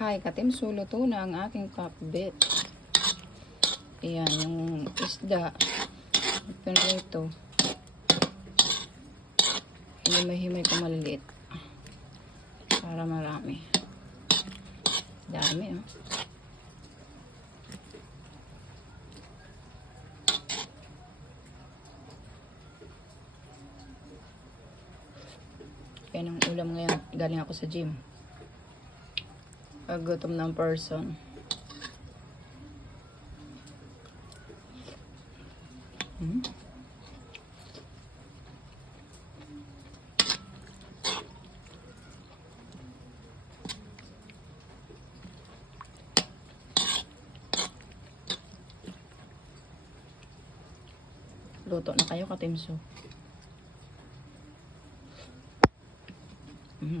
Hi, katimso, luto na ang aking pakbet. Ayan, yung isda. Ito na ito. Himay-himay ko maliliit. Para marami. Dami, oh. Yan ang ulam ngayon. Galing ako sa gym. Gutom ng person. Luto na kayo, katimso.